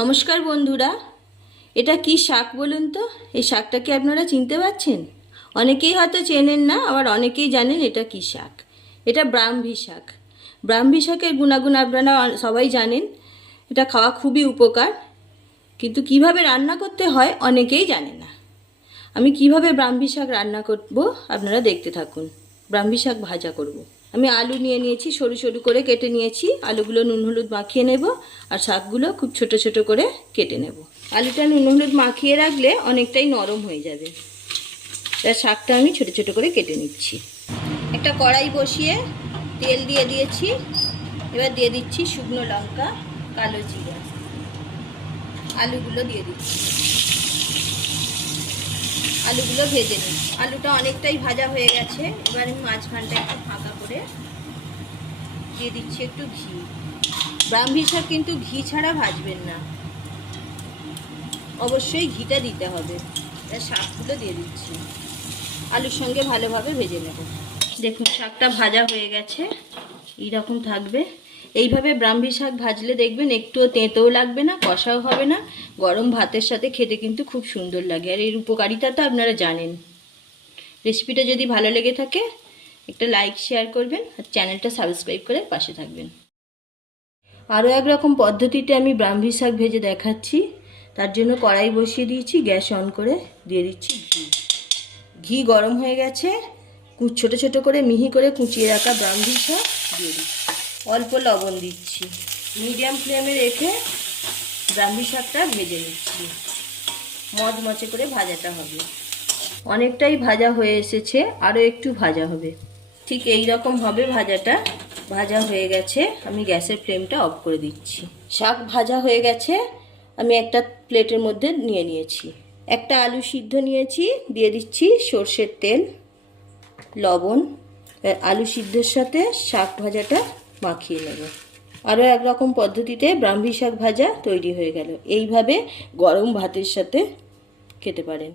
নমস্কার বন্ধুরা, এটা কি শাক বলুন তো? এই শাকটা কি আপনারা চিনতে পারছেন? অনেকেই হয়তো চেনেন না, আবার অনেকেই জানেন এটা কি শাক। এটা ব্রাহ্মী শাক। ব্রাহ্মী শাকের গুণাগুণ আপনারা সবাই জানেন। এটা খাওয়া খুবই উপকার, কিন্তু কিভাবে রান্না করতে হয় অনেকেই জানে না। আমি কিভাবে ব্রাহ্মী শাক রান্না করব আপনারা দেখতে থাকুন। ব্রাহ্মী শাক ভাজা করব। আমি আলু নিয়ে নিয়েছি, সরু সরু করে কেটে নিয়েছি। আলুগুলো নুন হলুদ মাখিয়ে নেব, আর শাকগুলো খুব ছোট ছোট করে কেটে নেব। আলুটা নুন হলুদ মাখিয়ে রাখলে অনেকটাই নরম হয়ে যাবে। তার শাকটা আমি ছোট ছোট করে কেটে নিচ্ছি। একটা কড়াই বসিয়ে তেল দিয়ে দিয়েছি। এবার দিয়ে দিচ্ছি শুকনো লঙ্কা, কালো জিরা, আলুগুলো দিয়ে দিচ্ছি। আলুগুলো ভেজে নিই। আলুটা অনেকটাই ভাজা হয়ে গেছে। এবার আমি মাঝখানটা একটু ফাঁকা করে দিয়ে দিচ্ছি একটু ঘি। ব্রাহ্মী শাক কিন্তু ঘি ছাড়া ভাজবেন না, অবশ্যই ঘিটা দিতে হবে। এবার শাকগুলো দিয়ে দিচ্ছি, আলুর সঙ্গে ভালোভাবে ভেজে নেব। দেখুন শাকটা ভাজা হয়ে গেছে, এইরকম থাকবে। এইভাবে ব্রাহ্মী শাক ভাজলে দেখবেন একটুও তেঁতোও লাগবে না, কষাও হবে না। গরম ভাতের সাথে খেতে কিন্তু খুব সুন্দর লাগে, আর এর উপকারিতা তো আপনারা জানেন। রেসিপিটা যদি ভালো লেগে থাকে একটা লাইক শেয়ার করবেন, আর চ্যানেলটা সাবস্ক্রাইব করে পাশে থাকবেন। আরও একরকম পদ্ধতিতে আমি ব্রাহ্মী শাক ভেজে দেখাচ্ছি। তার জন্য কড়াই বসিয়ে দিয়েছি, গ্যাস অন করে দিয়ে দিচ্ছি ঘি। ঘি গরম হয়ে গেছে। ছোট ছোট করে মিহি করে কুচিয়ে রাখা ব্রাহ্মী শাক দিয়ে দিচ্ছি। অল্প লবণ দিচ্ছি। মিডিয়াম ফ্লেমে রেখে ব্রাহ্মী শাকটা ভেজে নিচ্ছি। মচমচে করে ভাজাটা হবে। অনেকটাই ভাজা হয়ে এসেছে, আরও একটু ভাজা হবে। ঠিক এই রকম হবে ভাজাটা। ভাজা হয়ে গেছে, আমি গ্যাসের ফ্লেমটা অফ করে দিচ্ছি। শাক ভাজা হয়ে গেছে, আমি একটা প্লেটের মধ্যে নিয়ে নিয়েছি। একটা আলু সিদ্ধ নিয়েছি, দিয়ে দিচ্ছি সর্ষের তেল, লবণ। আলু সিদ্ধের সাথে শাক ভাজাটা মাখিয়ে নেব। আরও একরকম পদ্ধতিতে ব্রাহ্মী শাক ভাজা তৈরি হয়ে গেল। এইভাবে গরম ভাতের সাথে খেতে পারেন।